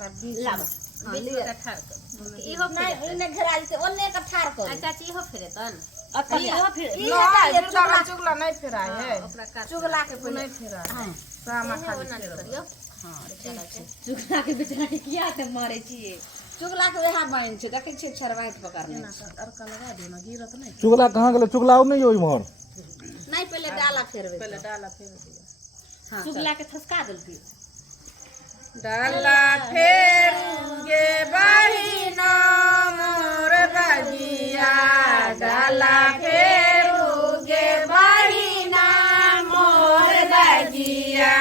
लावा बीच में कठार कर इहो नहीं इने घेरा से ओने कठार कर चाची इहो फेरे तन अच्छा इहो फिर ये चुगला नहीं फेरा है ओकरा काट चुगला के नहीं फेरा हां सामा ओना खाली करियो हां चुगला के बेचारा के किया के मारे छिए चुगला के वहा बहन छे देखे छे छरवाइत पकड़ने अरका लगा दे ना गिरत नहीं चुगला कहाँ गेले चुगलाओ नहीं होई मोहर नहीं पहले डाला फेरवे पहले डाला फेर दिया हां चुगला के थसका देलती डाला फेरुगे बहिना मोर बगिया डाला फेरुगे बहिना मोर बगिया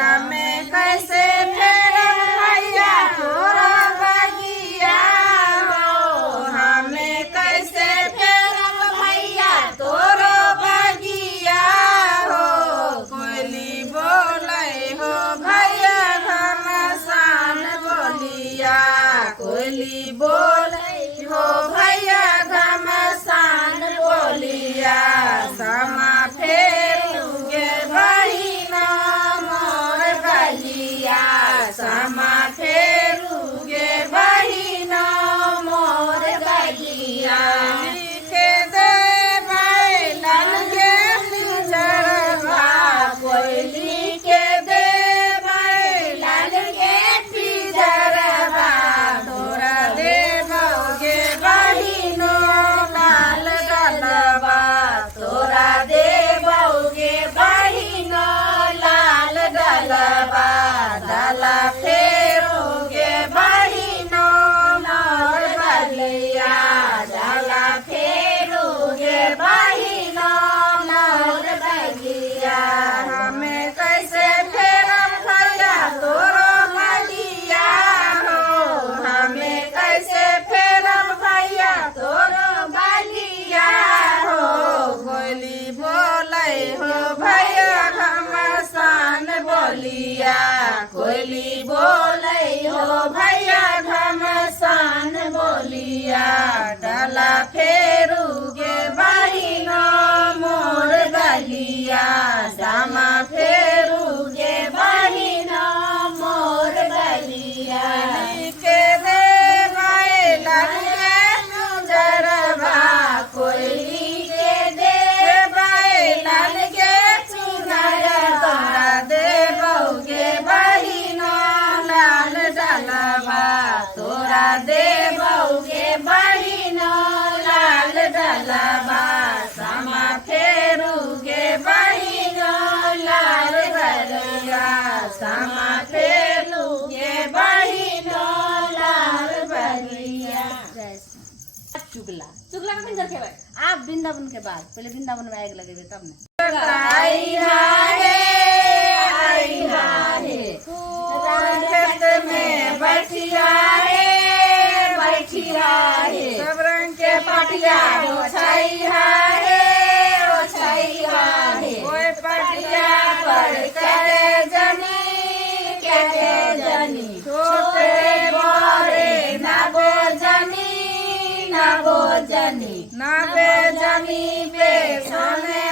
हमें कैसे फेरब भैया तोरा बगिया हो हमें कैसे फेरब भैया तोरो बगिया हो कोयली बोले हो भैया घमसान बोलिया कोयली बोले हो भैया घमसान बोलिया समा फेरुगे बहिना मोर बलिया समा फेरुगे बहिना मोर बलिया लिखे दे बैलन के पिंजरवा कोयली के दे बैलन के पिंजरवा तोरा देबोगे बहिनो लाल गलबा तोरा देबोगे बहिनो लाल गलबा डाला फेरोगे बहिनो मोर बलिया डाला फेरोगे बहिनो मोर बलिया हमें कैसे फेरब भैया तोरो बलिया हो हमें कैसे फेरब भैया तोरो बलिया हो गोली बोले हो भैया घमसान बोलिया कोयली बोले हो भैया घमसान बोलिया डाला फेरुगे बहिनो मोर बलिया सामा फेरुगे बहिनो मोर बलिया लिखे दे बैलन के चुनरवा कोयली के दे बैलन के चुनर तोरा देबोगे बहिनो लाल डलवा तोरा देबोगे बहिनो लाल डलवा सामा फेरुगे बहिनो लाल बलिया सामा फेरुगे बहिनो लाल बलिया चुगला चुगला का पिंजर के आप वृंदावन के बाद पहले वृंदावन में आग लगेबे तब ने आई हारे खेत में बैठिया रे सब रंग के पटिया ओछैया रे ओए पटिया पर करे जनी छोटे बड़े नाबो जनी पे सोने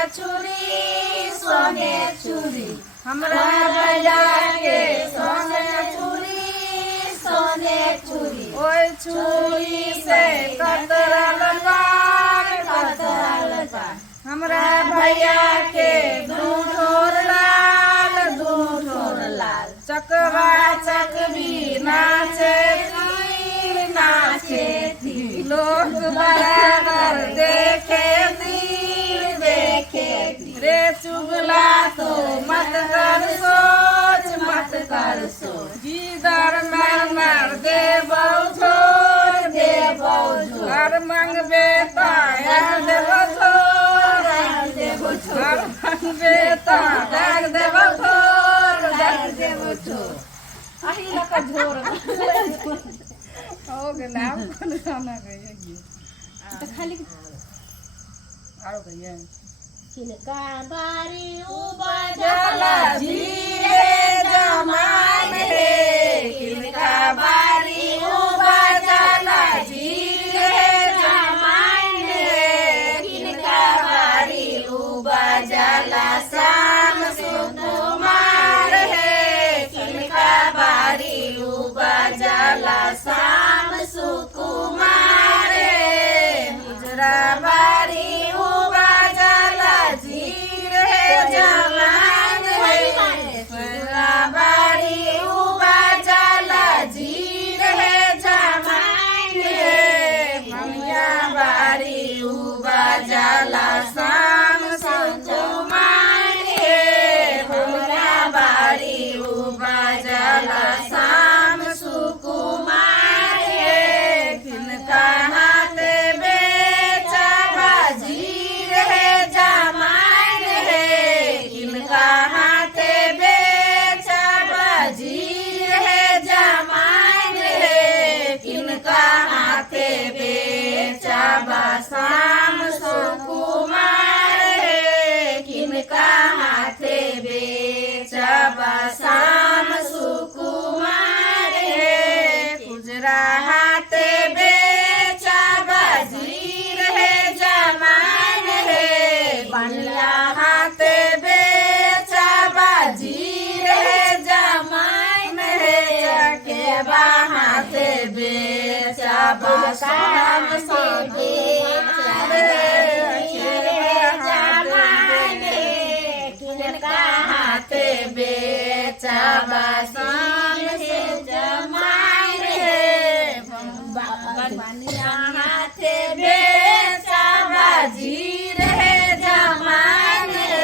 छुरी हमरा भैया के सोने छुरी ओए छुरी से कतरल कान हमरा भैया के दूठोर लाल चकवा चकवी नाचे लोग बराबर देखे रे चुगला तो मत कर सोच गीदर मर दे छोड़ घर मंगबे तार देबो छोड़ घर मंगबे तार देबो छोड़ आही लका झोर हो गेला कोन खाना गए तो खाली आरो गए किनका बारी उबा जला धीरे जमान रे किनका बारी उबा जला धीरे जमान रे किनका बारी उबा जला शाम सुकुमार है किनका बारी उबा श्याम सुकुमार हे किनका हाथे बेचब श्याम सुकुमार हे खुजरा हाथे बेचब जीर हे जमान हे बनिया हाथे बेचब जीर हे जमान हे चकेबा हाथे बेचब श्याम सुकुमार हाथे बेचब श्याम जमान हे बनिया हाथे बेचब जीर हे जमान हे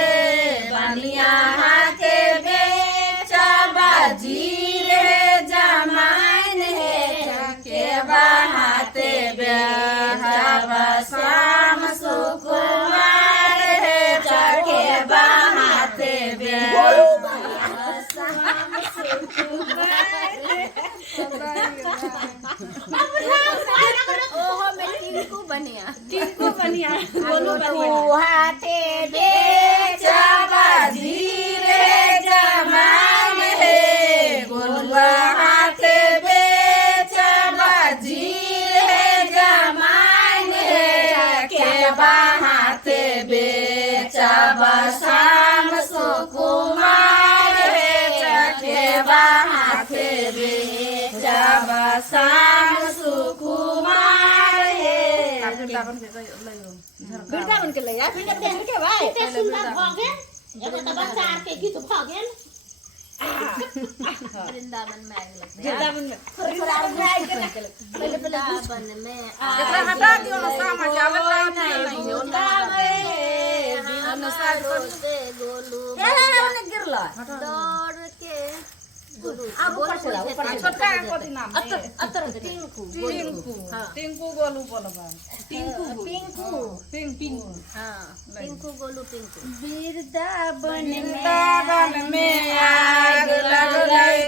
बनिया हाथे बेचब जीर हे जमान हे चकेबा हाथे बेचब श्याम सुकुमार हे चकेबा हाथे बेचब श्याम सुकुमार ओहो में टिंकू बनिया गोलू हाथे बेचब जीर हे जमान हे गोलुआ हाथे बेचब जीर हे जमान हे चकेबा हाथे बेचब श्याम सुकुमार हे चकेबा हाथे बेचब श्याम सुकुमार हे वृंदावन के ले जा फिर देख के भाई वृंदावन में आग लगता है वृंदावन में पहले वृंदावन में एकरा हटा दियो ना सामा जावे नहीं से गोलू ओने गिरला दौड़ के गोलू अब ऊपर चला ऊपर छोटका कोती नाम अतर टिंकू टिंकू गोलू बोलबा पिंकू हाँ टिंकू गोलू टिंकू वृंदावन वृंदावन में आग लगलै